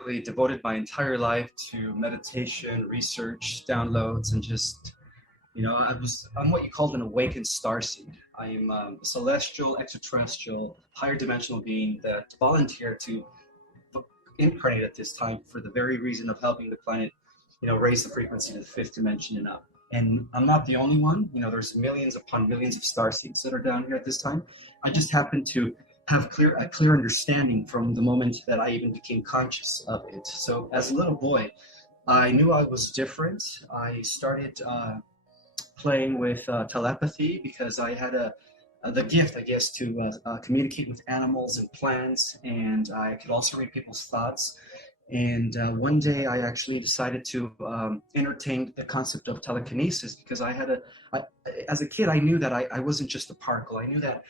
literally devoted my entire life to meditation, research, downloads, and just, I'm what you called an awakened starseed. I am a celestial, extraterrestrial, higher dimensional being that volunteered to incarnate at this time for the very reason of helping the planet, raise the frequency to the fifth dimension and up. And I'm not the only one. There's millions upon millions of starseeds that are down here at this time. I just happen to have a clear understanding from the moment that I even became conscious of it. So as a little boy, I knew I was different. I started playing with telepathy because I had the gift, I guess, to communicate with animals and plants, and I could also read people's thoughts. And one day I actually decided to entertain the concept of telekinesis because as a kid, I knew that I wasn't just a particle. I knew that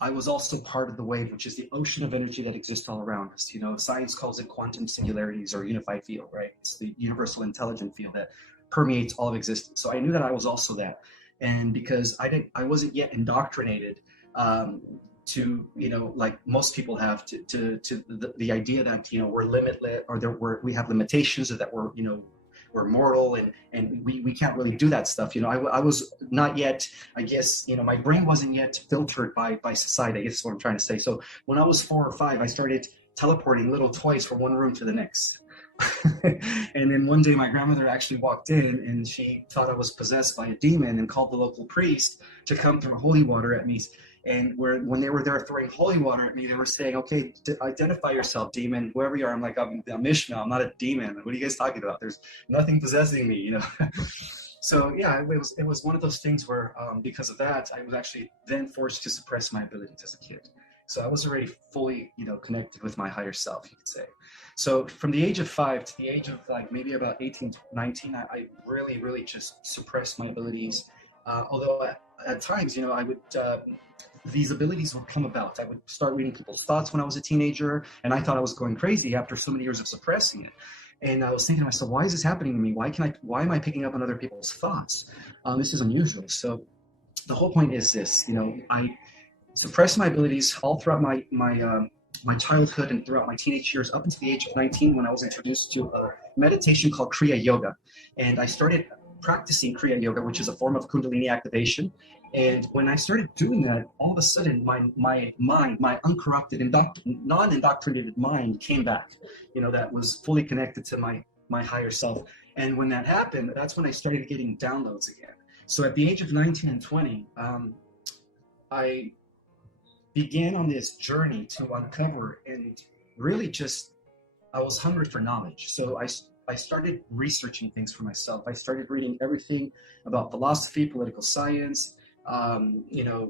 I was also part of the wave, which is the ocean of energy that exists all around us. Science calls it quantum singularities or unified field, right? It's the universal intelligent field that permeates all of existence. So I knew that I was also that. And because I wasn't yet indoctrinated to, like most people have, to the idea that, we're limitless, or we have limitations, or that we're mortal, and we can't really do that stuff. I was not yet, I guess, my brain wasn't yet filtered by society, I guess is what I'm trying to say. So when I was 4 or 5, I started teleporting little toys from one room to the next. And then one day my grandmother actually walked in and she thought I was possessed by a demon and called the local priest to come throw holy water at me. And when they were there throwing holy water at me, they were saying, okay, identify yourself, demon, whoever you are. I'm like, I'm Ishmael, I'm not a demon. What are you guys talking about? There's nothing possessing me, So yeah, it was one of those things where because of that, I was actually then forced to suppress my abilities as a kid. So I was already fully, connected with my higher self, you could say. So from the age of 5 to the age of like maybe about 18 to 19, I really, really just suppressed my abilities. Although at times, I would, these abilities would come about. I would start reading people's thoughts when I was a teenager, and I thought I was going crazy after so many years of suppressing it. And I was thinking to myself, why is this happening to me? Why am I picking up on other people's thoughts? This is unusual. So the whole point is this, I suppressed my abilities all throughout my childhood and throughout my teenage years up until the age of 19 when I was introduced to a meditation called Kriya Yoga. And I started practicing Kriya Yoga, which is a form of Kundalini activation. And when I started doing that, all of a sudden my mind, my uncorrupted, non-indoctrinated mind came back, that was fully connected to my higher self. And when that happened, that's when I started getting downloads again. So at the age of 19 and 20, I began on this journey to uncover and really just, I was hungry for knowledge. So I started researching things for myself. I started reading everything about philosophy, political science,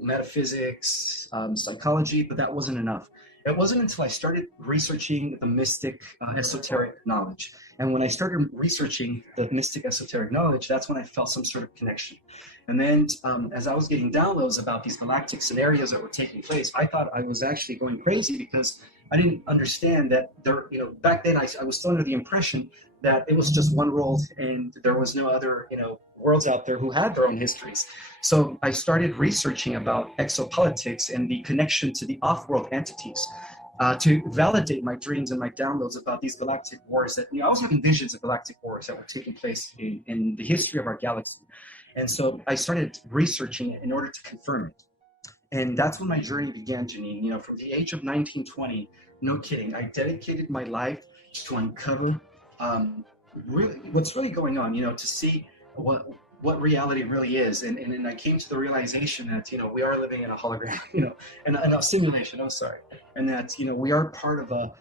metaphysics, psychology, but that wasn't enough. It wasn't until I started researching the mystic, esoteric knowledge. And when I started researching the mystic, esoteric knowledge, that's when I felt some sort of connection. And then as I was getting downloads about these galactic scenarios that were taking place, I thought I was actually going crazy because I didn't understand that back then I was still under the impression that it was just one world and there was no other, worlds out there who had their own histories. So I started researching about exopolitics and the connection to the off-world entities to validate my dreams and my downloads about these galactic wars that, I was having visions of galactic wars that were taking place in the history of our galaxy. And so I started researching it in order to confirm it. And that's when my journey began, Janine. From the age of 19, 20, no kidding, I dedicated my life to uncover really what's really going on, to see what reality really is. And I came to the realization that, we are living in a hologram, and a simulation, I'm sorry. And that, we are part of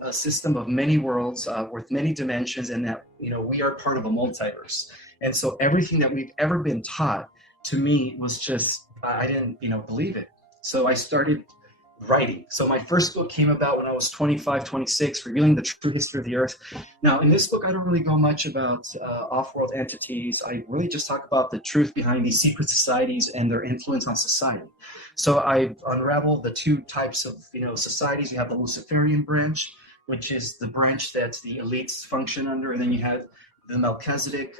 a system of many worlds with many dimensions, and that, we are part of a multiverse. And so everything that we've ever been taught, to me, was just, I didn't, believe it. So I started writing. So my first book came about when I was 25, 26, revealing the true history of the Earth. Now, in this book, I don't really go much about off-world entities. I really just talk about the truth behind these secret societies and their influence on society. So I've unraveled the two types of, societies. You have the Luciferian branch, which is the branch that the elites function under, and then you have the Melchizedek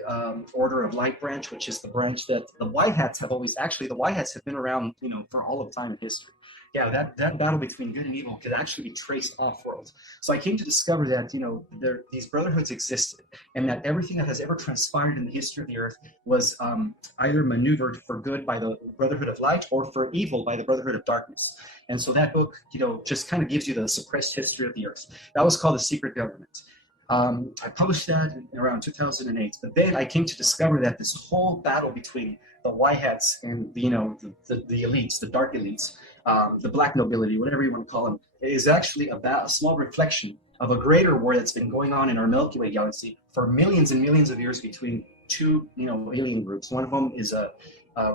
Order of Light branch, which is the branch that the White Hats have always, actually the White Hats have been around, for all of time in history. yeah, that battle between good and evil could actually be traced off-world. So I came to discover that, these brotherhoods existed, and that everything that has ever transpired in the history of the earth was either maneuvered for good by the Brotherhood of Light or for evil by the Brotherhood of Darkness. And so that book, just kind of gives you the suppressed history of the earth. That was called The Secret Government. I published that in around 2008, but then I came to discover that this whole battle between the white hats and the elites, the dark elites, the black nobility, whatever you want to call them, is actually about a small reflection of a greater war that's been going on in our Milky Way galaxy for millions and millions of years between two, alien groups. One of them is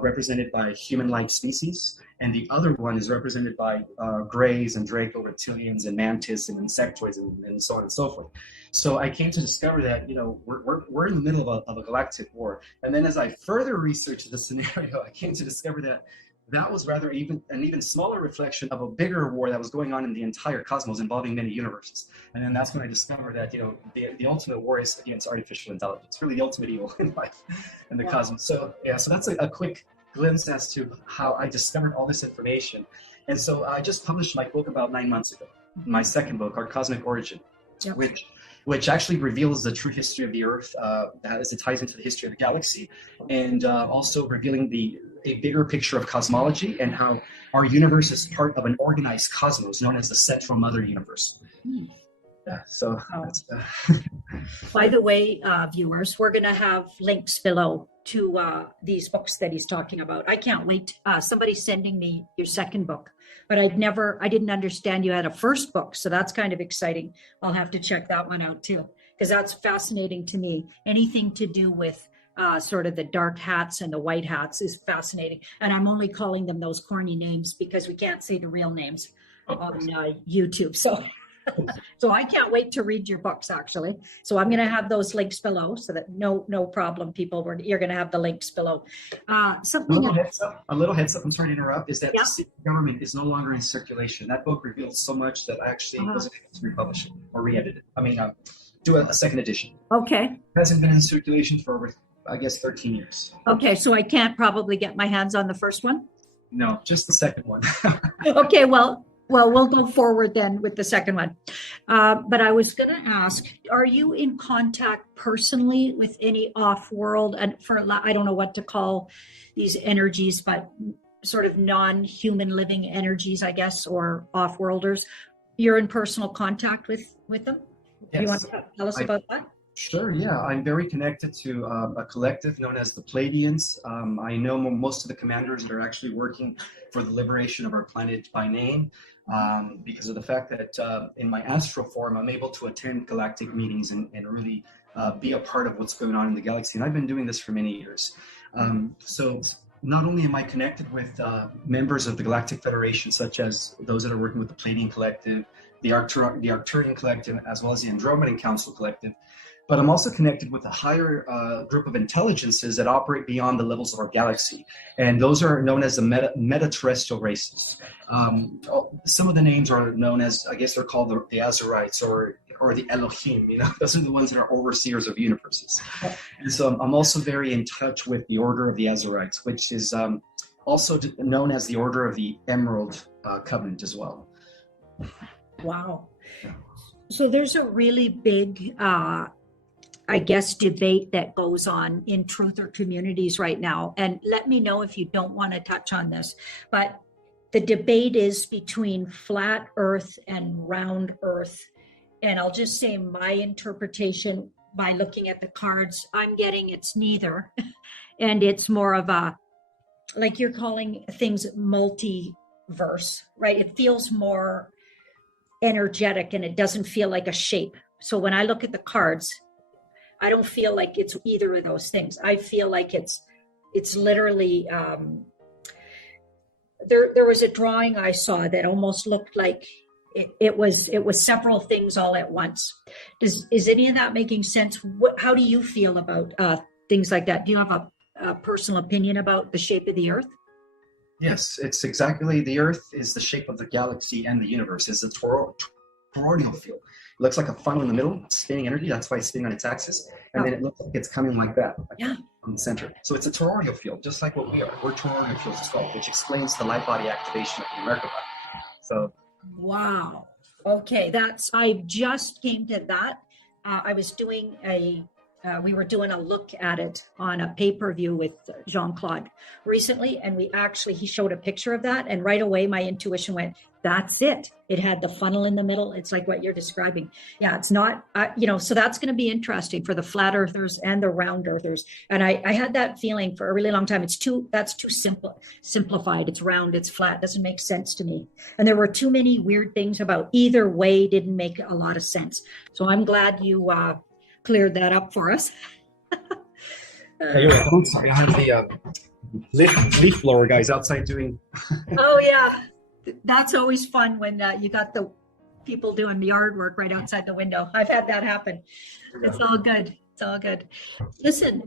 represented by human-like species, and the other one is represented by greys and Draco reptilians and mantis and insectoids and so on and so forth. So I came to discover that we're in the middle of a galactic war. And then as I further researched the scenario, I came to discover that that was rather an even smaller reflection of a bigger war that was going on in the entire cosmos involving many universes. And then that's when I discovered that the ultimate war is against artificial intelligence, really the ultimate evil in life and the cosmos. So so that's a quick glimpse as to how I discovered all this information. And so I just published my book about 9 months ago, my second book, Our Cosmic Origin, which actually reveals the true history of the Earth as it ties into the history of the galaxy, and also revealing a bigger picture of cosmology and how our universe is part of an organized cosmos known as the Central Mother Universe. Yeah, so that's, By the way, viewers, we're going to have links below to these books that he's talking about. I can't wait. Somebody's sending me your second book, but I didn't understand you had a first book. So that's kind of exciting. I'll have to check that one out too, because that's fascinating to me. Anything to do with sort of the dark hats and the white hats is fascinating. And I'm only calling them those corny names because we can't say the real names on YouTube. So I can't wait to read your books, actually. So I'm going to have those links below, so that no problem, people. You're going to have the links below. A little heads up. I'm sorry to interrupt. Is that the secret government is no longer in circulation? That book reveals so much that I actually wasn't able to republish it or re-edit it. I mean, do a second edition. Okay. It hasn't been in circulation for over, I guess, 13 years. Okay, so I can't probably get my hands on the first one? No, just the second one. Okay, well, we'll go forward then with the second one. But I was going to ask, are you in contact personally with any off-world, and I don't know what to call these energies, but sort of non-human living energies, I guess, or off-worlders? You're in personal contact with them? Yes. Do you want to tell us about that? Sure, yeah. I'm very connected to a collective known as the Pleiadians. I know most of the commanders that are actually working for the liberation of our planet by name, because of the fact that in my astral form, I'm able to attend galactic meetings and really be a part of what's going on in the galaxy. And I've been doing this for many years. So not only am I connected with members of the Galactic Federation, such as those that are working with the Pleiadian Collective, the Arcturian Collective, as well as the Andromedan Council Collective, but I'm also connected with a higher group of intelligences that operate beyond the levels of our galaxy. And those are known as the meta-terrestrial races. Some of the names are known as, I guess they're called the Azurites or the Elohim. Those are the ones that are overseers of universes. And so I'm also very in touch with the Order of the Azurites, which is also known as the Order of the Emerald Covenant as well. Wow. So there's a really big I guess, debate that goes on in truther communities right now. And let me know if you don't want to touch on this, but the debate is between flat Earth and round Earth. And I'll just say my interpretation by looking at the cards, I'm getting it's neither. And it's more of a, like you're calling things multiverse, right? It feels more energetic and it doesn't feel like a shape. So when I look at the cards, I don't feel like it's either of those things. I feel like it's literally, there was a drawing I saw that almost looked like it was several things all at once. Is any of that making sense? How do you feel about things like that? Do you have a personal opinion about the shape of the Earth? Yes, it's exactly, the Earth is the shape of the galaxy and the universe. It's a toroidal field. It looks like a funnel in the middle, spinning energy. That's why it's spinning on its axis. And then it looks like it's coming like that, on the center. So it's a toroidal field, just like what we are. We're toroidal fields as well, which explains the light body activation of the Merkaba. So Wow. Okay, I just came to that. I was doing we were doing a look at it on a pay-per-view with Jean-Claude recently, and he showed a picture of that, and right away my intuition went, that's it. It had the funnel in the middle. It's like what you're describing. Yeah, it's not, so that's going to be interesting for the flat earthers and the round earthers. And I had that feeling for a really long time. That's too simplified. It's round, it's flat. Doesn't make sense to me. And there were too many weird things about either way didn't make a lot of sense. So I'm glad you cleared that up for us. hey, you're welcome. Sorry, I have the leaf blower guys outside doing. Oh yeah. That's always fun when you got the people doing yard work right outside the window. I've had that happen. It's all good. It's all good. Listen,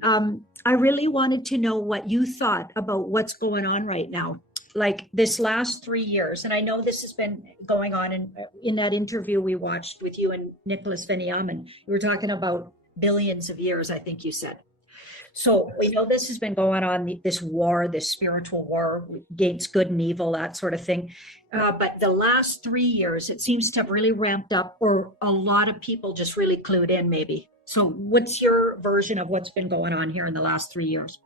I really wanted to know what you thought about what's going on right now, like this last 3 years. And I know this has been going on in that interview we watched with you and Nicholas Veniamin. You were talking about billions of years, I think you said. So we know this has been going on, this war, this spiritual war against good and evil, that sort of thing. But the last 3 years, it seems to have really ramped up, or a lot of people just really clued in maybe. So what's your version of what's been going on here in the last 3 years?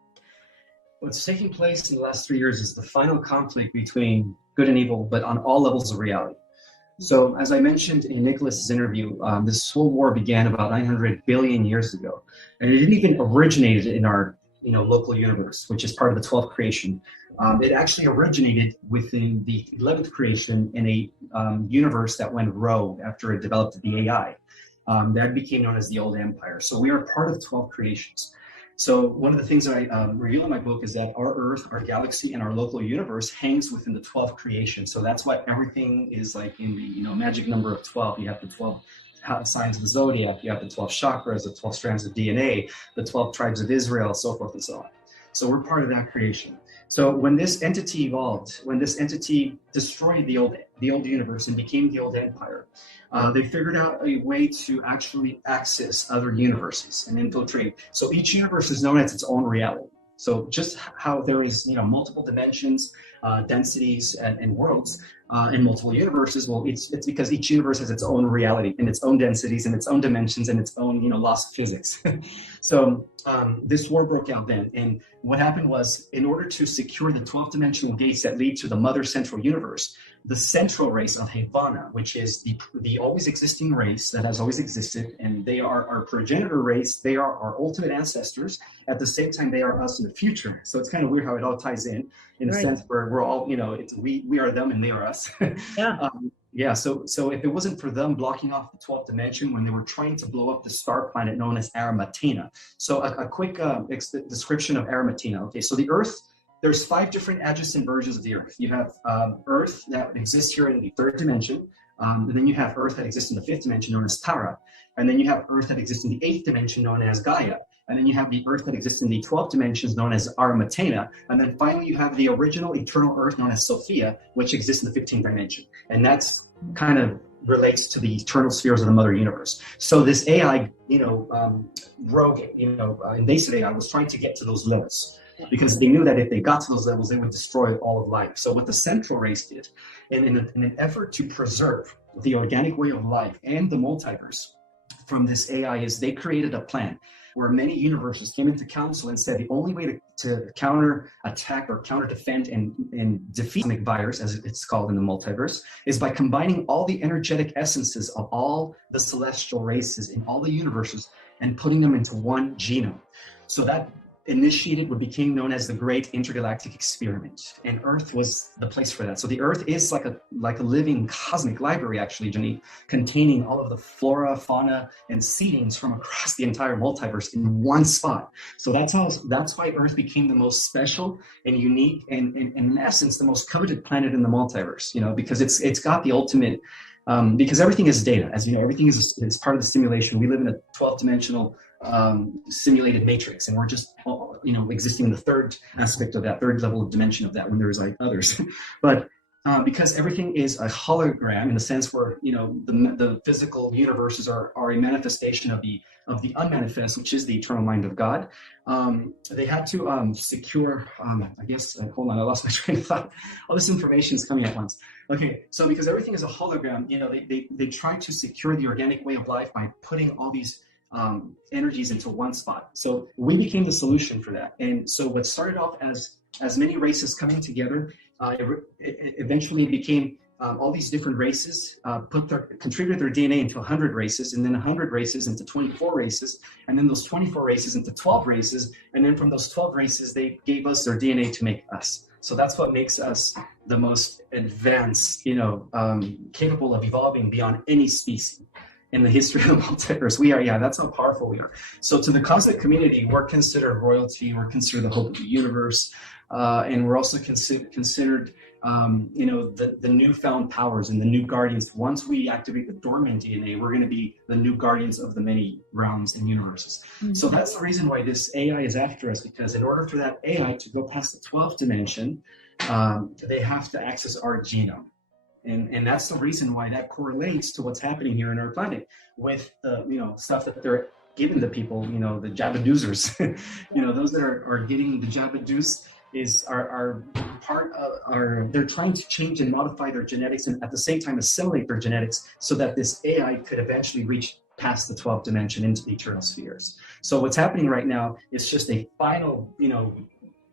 What's taking place in the last 3 years is the final conflict between good and evil, but on all levels of reality. So as I mentioned in Nicholas's interview, this whole war began about 900 billion years ago. And it didn't even originate in our local universe, which is part of the 12th creation. It actually originated within the 11th creation in a universe that went rogue after it developed the AI. That became known as the Old Empire. So we are part of 12 creations. So one of the things that I reveal in my book is that our Earth, our galaxy, and our local universe hangs within the 12th creation. So that's why everything is like in the magic number of 12. You have the 12 signs of the zodiac, you have the 12 chakras, the 12 strands of DNA, the 12 tribes of Israel, so forth and so on. So we're part of that creation. So when this entity evolved, when this entity destroyed the old universe and became the old empire, they figured out a way to actually access other universes and infiltrate. So each universe is known as its own reality. So just how there is multiple dimensions, densities, and worlds in multiple universes, well, it's because each universe has its own reality and its own densities and its own dimensions and its own laws of physics. So this war broke out then, and what happened was, in order to secure the 12 dimensional gates that lead to the mother central universe, the central race of Havana, which is the always existing race that has always existed, and they are our progenitor race, they are our ultimate ancestors. At the same time, they are us in the future. So it's kind of weird how it all ties in a sense where we're all, we are them and they are us. Yeah. So if it wasn't for them blocking off the 12th dimension when they were trying to blow up the star planet known as Arimathena. So a quick description of Arimathena. Okay, so the Earth, there's 5 different adjacent versions of the Earth. You have Earth that exists here in the 3rd dimension. And then you have Earth that exists in the 5th dimension known as Tara. And then you have Earth that exists in the 8th dimension known as Gaia. And then you have the Earth that exists in the 12th dimensions known as Arimathena. And then finally you have the original eternal Earth known as Sophia, which exists in the 15th dimension. And that's kind of relates to the eternal spheres of the mother universe. So this AI, rogue, invasive AI was trying to get to those levels, because they knew that if they got to those levels, they would destroy all of life. So what the central race did, in an effort to preserve the organic way of life and the multiverse from this AI, is they created a plan where many universes came into council and said the only way to counter attack or counter defend and defeat cosmic virus, as it's called in the multiverse, is by combining all the energetic essences of all the celestial races in all the universes and putting them into one genome. So that initiated what became known as the Great Intergalactic Experiment, and Earth was the place for that. So the Earth is like a living cosmic library, actually, Janine, containing all of the flora, fauna, and seedings from across the entire multiverse in one spot. So that's why Earth became the most special and unique, and in essence, the most coveted planet in the multiverse. Because it's got the ultimate. Because everything is data, as you know, everything is part of the simulation. We live in a 12th dimensional simulated matrix, and we're just existing in the third aspect of that, third level of dimension of that, when there's like others. But Because everything is a hologram in the sense where the physical universes are a manifestation of the unmanifest, which is the eternal mind of God. They had to secure. I guess. Hold on, I lost my train of thought. All this information is coming at once. Okay, so because everything is a hologram, they try to secure the organic way of life by putting all these energies into one spot. So we became the solution for that. And so what started off as many races coming together, it eventually became all these different races contributed their DNA into 100 races, and then 100 races into 24 races, and then those 24 races into 12 races, and then from those 12 races, they gave us their DNA to make us. So that's what makes us the most advanced, capable of evolving beyond any species in the history of the multiverse. We are, that's how powerful we are. So to the cosmic community, we're considered royalty, we're considered the hope of the universe, and we're also considered, the newfound powers and the new guardians. Once we activate the dormant DNA, we're going to be the new guardians of the many realms and universes. Mm-hmm. So that's the reason why this AI is after us, because in order for that AI to go past the 12th dimension, they have to access our genome. And that's the reason why that correlates to what's happening here on our planet with the, stuff that they're giving the people, the Jabadoozers, those that are getting the Jabadoos are part of they're trying to change and modify their genetics and at the same time assimilate their genetics so that this AI could eventually reach past the 12th dimension into the eternal spheres. So what's happening right now is just a final,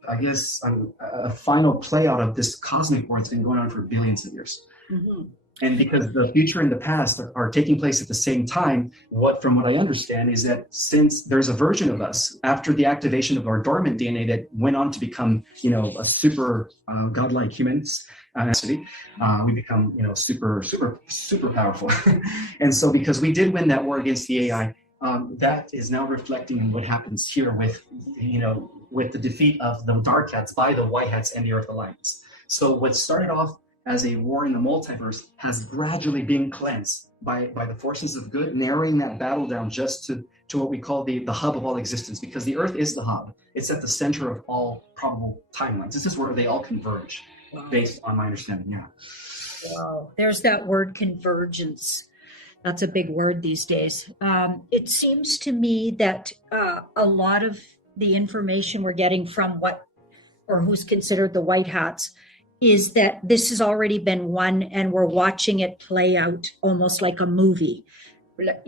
a final play out of this cosmic war that's been going on for billions of years. Mm-hmm. And because the future and the past are taking place at the same time, from what I understand is that since there's a version of us after the activation of our dormant DNA that went on to become, a super godlike humans, we become, super, super, super powerful. And so because we did win that war against the AI, that is now reflecting in what happens here with the defeat of the Dark Hats by the White Hats and the Earth Alliance. So what started off as a war in the multiverse has gradually been cleansed by the forces of good, narrowing that battle down just to what we call the hub of all existence, because the Earth is the hub. It's at the center of all probable timelines. This is where they all converge, based on my understanding. Yeah. Wow. There's that word convergence. That's a big word these days. It seems to me that a lot of the information we're getting from who's considered the White Hats is that this has already been won and we're watching it play out almost like a movie.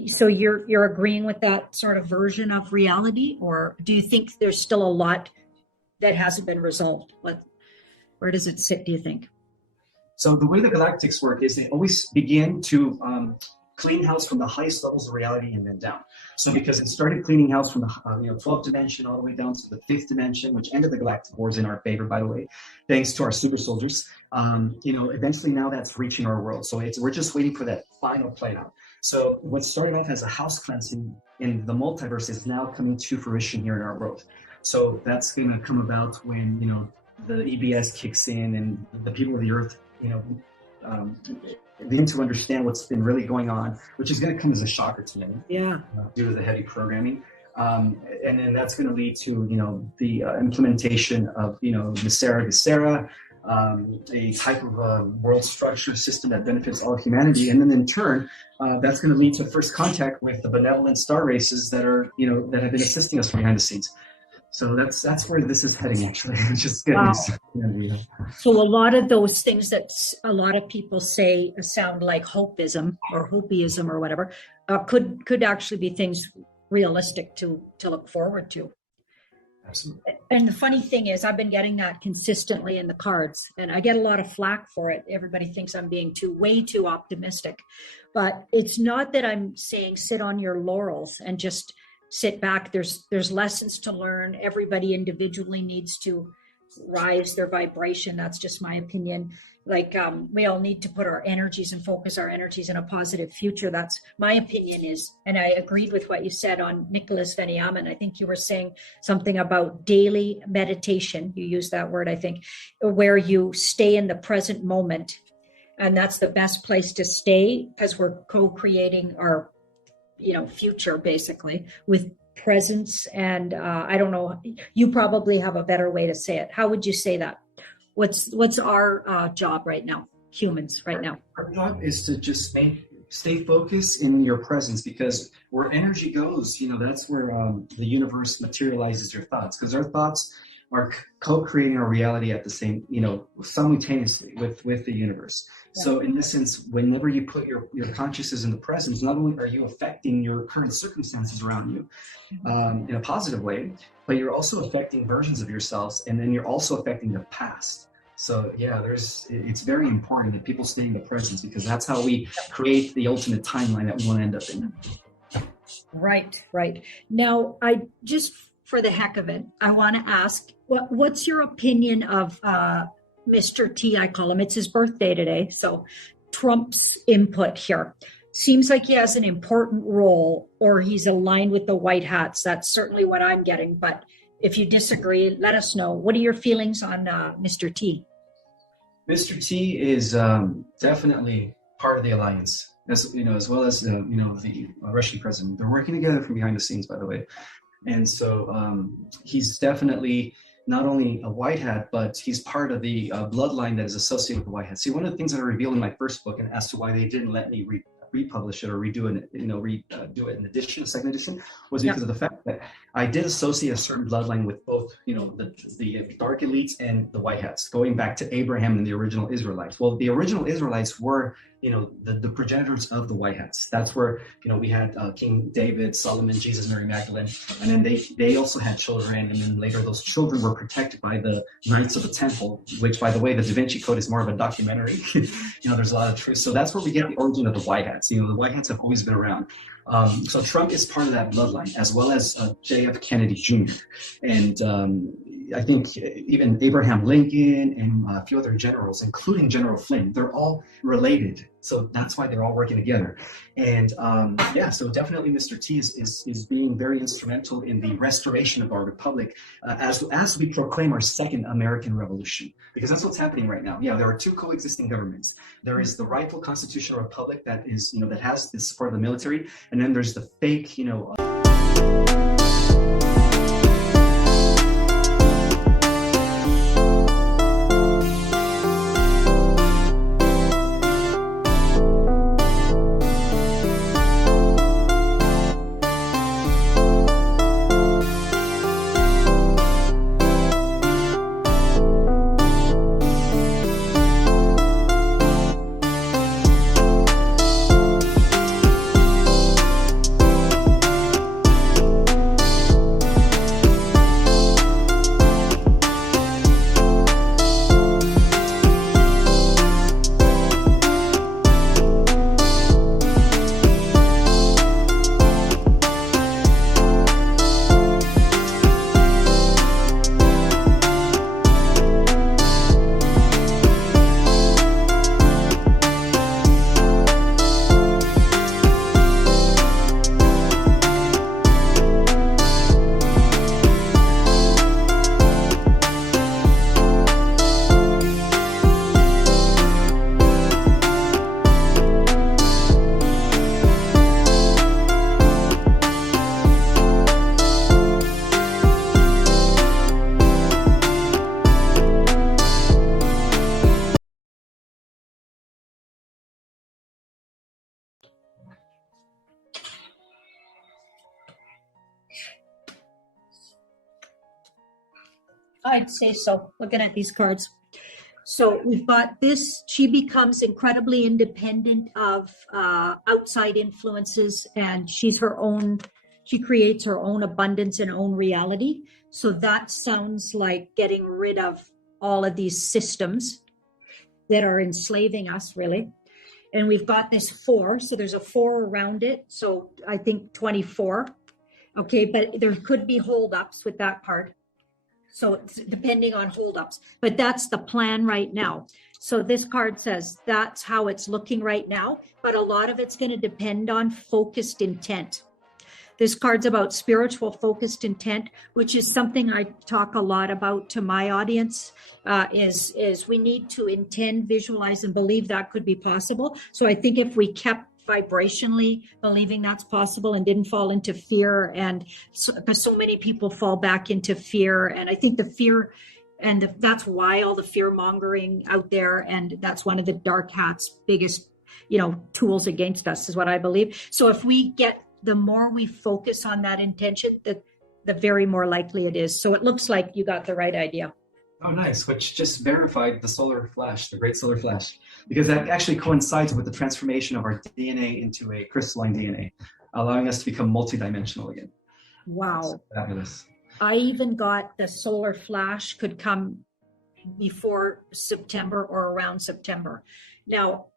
So you're agreeing with that sort of version of reality, or do you think there's still a lot that hasn't been resolved? Where does it sit, do you think? So the way the galactics work is they always begin to clean house from the highest levels of reality and then down. So because it started cleaning house from the 12th dimension all the way down to the 5th dimension, which ended the galactic wars in our favor, by the way, thanks to our super soldiers. Eventually now that's reaching our world. So we're just waiting for that final play out. So what started off as a house cleansing in the multiverse is now coming to fruition here in our world. So that's going to come about when the EBS kicks in and the people of the Earth begin to understand what's been really going on, which is going to come as a shocker to them. Yeah. Due to the heavy programming. And then that's going to lead to, the implementation of, Gesera, a type of world structure system that benefits all of humanity. And then in turn, that's going to lead to first contact with the benevolent star races that are, that have been assisting us from behind the scenes. So that's where this is heading, actually, which is good news. Yeah. So a lot of those things that a lot of people say sound like hopeism or hopeism or whatever could actually be things realistic to look forward to. Absolutely. And the funny thing is, I've been getting that consistently in the cards, and I get a lot of flack for it. Everybody thinks I'm being way too optimistic, but it's not that I'm saying sit on your laurels and just sit back. There's lessons to learn. Everybody individually needs to rise their vibration. That's just my opinion. We all need to put our energies and focus our energies in a positive future. That's my opinion is, and I agreed with what you said on Nicholas Veniamin. I think you were saying something about daily meditation. You used that word, I think, where you stay in the present moment. And that's the best place to stay because we're co-creating our future basically with presence. And I don't know, you probably have a better way to say it. How would you say that? What's our job right now? humans right now? Our job is to just stay focused in your presence, because where energy goes, that's where the universe materializes your thoughts, because our thoughts are co-creating our reality at the same, simultaneously with the universe. Yeah. So in essence, whenever you put your consciousness in the presence, not only are you affecting your current circumstances around you in a positive way, but you're also affecting versions of yourselves, and then you're also affecting the past. So yeah, it's very important that people stay in the presence, because that's how we create the ultimate timeline that we want to end up in. Right. Now, for the heck of it, I want to ask, what's your opinion of Mr. T, I call him, it's his birthday today, so Trump's input here. Seems like he has an important role, or he's aligned with the White Hats. That's certainly what I'm getting, but if you disagree, let us know. What are your feelings on Mr. T? Mr. T is definitely part of the alliance, as well as the Russian president. They're working together from behind the scenes, by the way. And so he's definitely not only a White Hat, but he's part of the bloodline that is associated with the White Hat. See, one of the things that I revealed in my first book, and as to why they didn't let me republish it or redo it, do it in addition, a second edition, was because of the fact that I did associate a certain bloodline with both, the dark elites and the White Hats, going back to Abraham and the original Israelites. Well, the original Israelites were, the progenitors of the White Hats. That's where, we had King David, Solomon, Jesus, Mary Magdalene, and then they also had children, and then later those children were protected by the Knights of the Temple, which, by the way, the Da Vinci Code is more of a documentary. There's a lot of truth. So that's where we get the origin of the White Hats. The White Hats have always been around. So Trump is part of that bloodline, as well as J.F. Kennedy Jr. And I think even Abraham Lincoln and a few other generals, including General Flynn, they're all related. So that's why they're all working together. And so definitely Mr. T is being very instrumental in the restoration of our republic as we proclaim our second American Revolution, because that's what's happening right now. Yeah, there are two coexisting governments. There is the rightful constitutional republic that is, that has the support of the military, and then there's the fake, I'd say so, looking at these cards. So we've got this, she becomes incredibly independent of outside influences, and she creates her own abundance and own reality. So that sounds like getting rid of all of these systems that are enslaving us, really. And we've got this 4, so there's a 4 around it. So I think 24. Okay, but there could be holdups with that part. So it's depending on holdups, but that's the plan right now. So this card says that's how it's looking right now, but a lot of it's going to depend on focused intent. This card's about spiritual focused intent, which is something I talk a lot about to my audience, is we need to intend, visualize, and believe that could be possible. So I think if we kept vibrationally believing that's possible and didn't fall into fear, and because so many people fall back into fear, and I think the fear And that's why all the fear mongering out there, and that's one of the dark hat's biggest, tools against us, is what I believe. So if the more we focus on that intention, the very more likely it is. So it looks like you got the right idea. Oh, nice. Which just verified the solar flash, the great solar flash, because that actually coincides with the transformation of our DNA into a crystalline DNA, allowing us to become multidimensional again. Wow. That's fabulous. I even got the solar flash could come before September or around September. Now,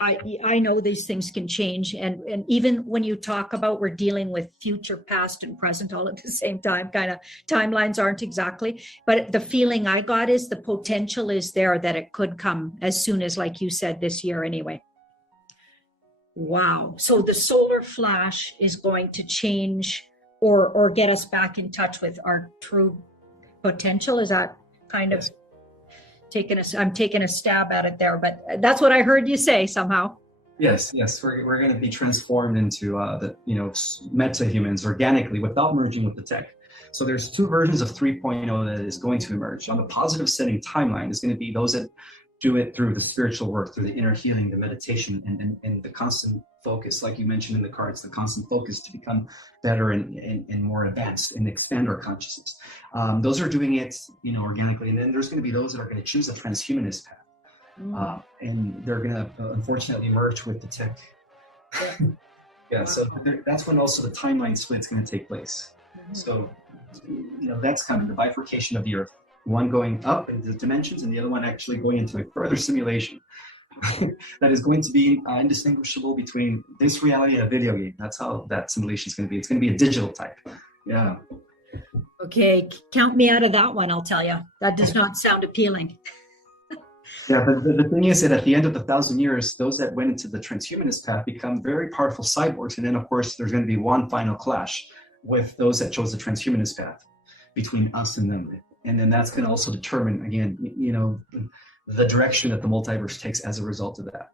I know these things can change. And even when you talk about we're dealing with future, past, and present all at the same time, kind of timelines aren't exactly. But the feeling I got is the potential is there that it could come as soon as, like you said, this year anyway. Wow. So the solar flash is going to change or get us back in touch with our true potential. Is that kind of I'm taking a stab at it there, but that's what I heard you say somehow. Yes. We're going to be transformed into meta humans organically without merging with the tech. So there's two versions of 3.0 that is going to emerge. On the positive setting timeline is going to be those that do it through the spiritual work, through the inner healing, the meditation, and the constant focus, like you mentioned in the cards, the constant focus to become better and more advanced and expand our consciousness. Those are doing it, organically. And then there's going to be those that are going to choose the transhumanist path. And they're going to, unfortunately, merge with the tech. Yeah, so that's when also the timeline split's going to take place. So, that's kind of the bifurcation of the Earth. One going up into the dimensions and the other one actually going into a further simulation that is going to be indistinguishable between this reality and a video game. That's how that simulation is going to be. It's going to be a digital type. Yeah. Okay, count me out of that one, I'll tell you. That does not sound appealing. Yeah, but the thing is that at the end of the 1,000 years, those that went into the transhumanist path become very powerful cyborgs. And then, of course, there's going to be one final clash with those that chose the transhumanist path between us and them. And then that's going to also determine, again, the direction that the multiverse takes as a result of that.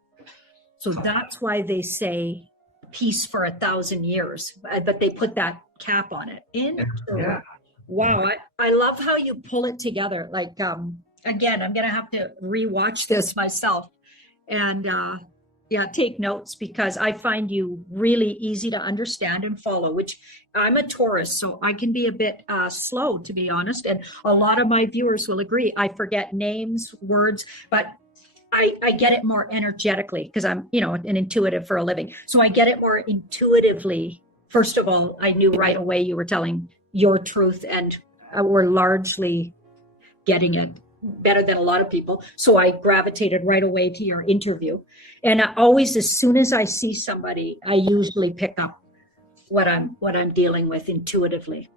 So that's why they say peace for 1,000 years, but they put that cap on it. Yeah. Wow. I love how you pull it together. Like, again, I'm going to have to rewatch this myself and, take notes, because I find you really easy to understand and follow, which I'm a Taurus, so I can be a bit slow, to be honest. And a lot of my viewers will agree. I forget names, words, but I get it more energetically because I'm, an intuitive for a living. So I get it more intuitively. First of all, I knew right away you were telling your truth, and we're largely getting it better than a lot of people. So I gravitated right away to your interview. And I always, as soon as I see somebody, I usually pick up what I'm dealing with intuitively.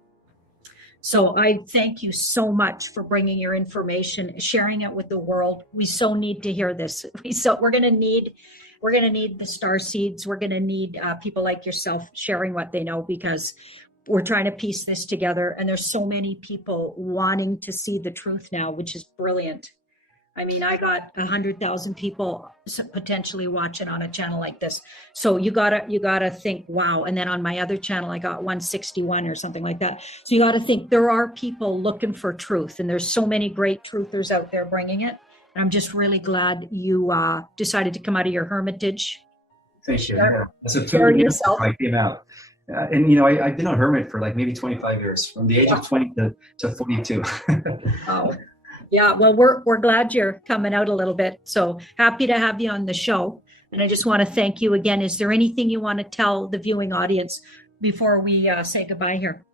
So I thank you so much for bringing your information, sharing it with the world. We so need to hear this. We're going to need the star seeds. We're going to need people like yourself sharing what they know, because we're trying to piece this together. And there's so many people wanting to see the truth now, which is brilliant. I mean, I got 100,000 people potentially watching on a channel like this. So you gotta think, wow. And then on my other channel, I got 161 or something like that. So you got to think there are people looking for truth, and there's so many great truthers out there bringing it. And I'm just really glad you decided to come out of your hermitage. Thank you. Yeah. That's a 2 years I came out. And I've been a hermit for like maybe 25 years, from the age of 20 to 42. Oh, yeah. Well, we're glad you're coming out a little bit. So happy to have you on the show. And I just want to thank you again. Is there anything you want to tell the viewing audience before we say goodbye here?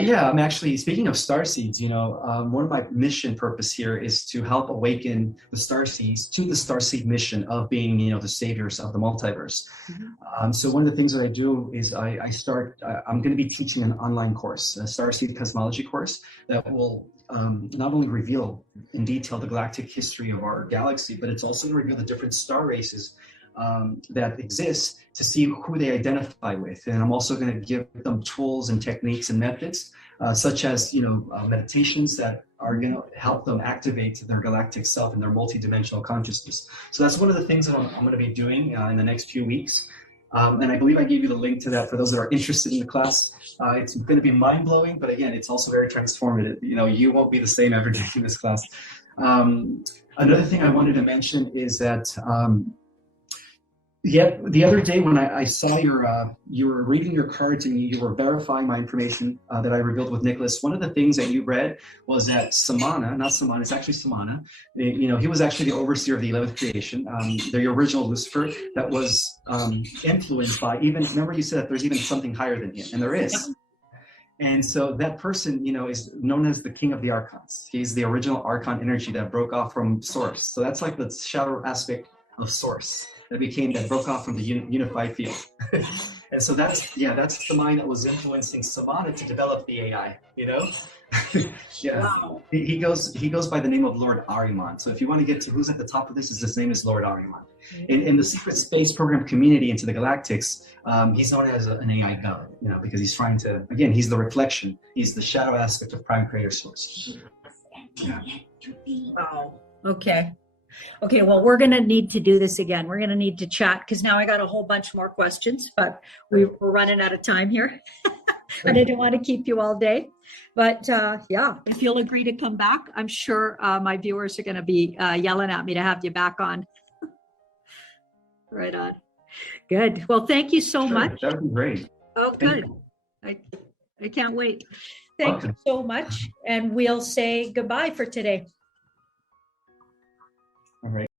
Yeah, I'm actually, speaking of starseeds, one of my mission purpose here is to help awaken the starseeds to the starseed mission of being, the saviors of the multiverse. Mm-hmm. So one of the things that I do is I'm going to be teaching an online course, a starseed cosmology course that will not only reveal in detail the galactic history of our galaxy, but it's also going to reveal the different star races that exist, to see who they identify with. And I'm also going to give them tools and techniques and methods, such as, meditations that are going to help them activate their galactic self and their multidimensional consciousness. So that's one of the things that I'm going to be doing in the next few weeks. And I believe I gave you the link to that for those that are interested in the class. It's going to be mind-blowing, but again, it's also very transformative. You won't be the same every day in this class. Another thing I wanted to mention is that the other day when I saw you were reading your cards and you were verifying my information that I revealed with Nicholas, one of the things that you read was that Samana, not Samana, it's actually Samana, he was actually the overseer of the 11th creation, the original Lucifer that was influenced by, remember you said that there's even something higher than him, and there is. And so that person, is known as the king of the archons. He's the original archon energy that broke off from source. So that's like the shadow aspect of source that broke off from the unified field. And so that's the mind that was influencing Samana to develop the AI, Yeah. Wow. He goes by the name of Lord Ahriman. So if you want to get to who's at the top of this, his name is Lord Ahriman. In the secret space program community into the galactics, he's known as an AI god, because he's trying to, again, he's the reflection. He's the shadow aspect of prime creator source. Yeah. Wow. Okay, well, we're going to need to do this again. We're going to need to chat because now I got a whole bunch more questions, but we're running out of time here. And I don't want to keep you all day. But if you'll agree to come back, I'm sure my viewers are going to be yelling at me to have you back on. Right on. Good. Well, thank you so much. That would be great. Oh, good. I can't wait. Thank you so much. And we'll say goodbye for today. All right.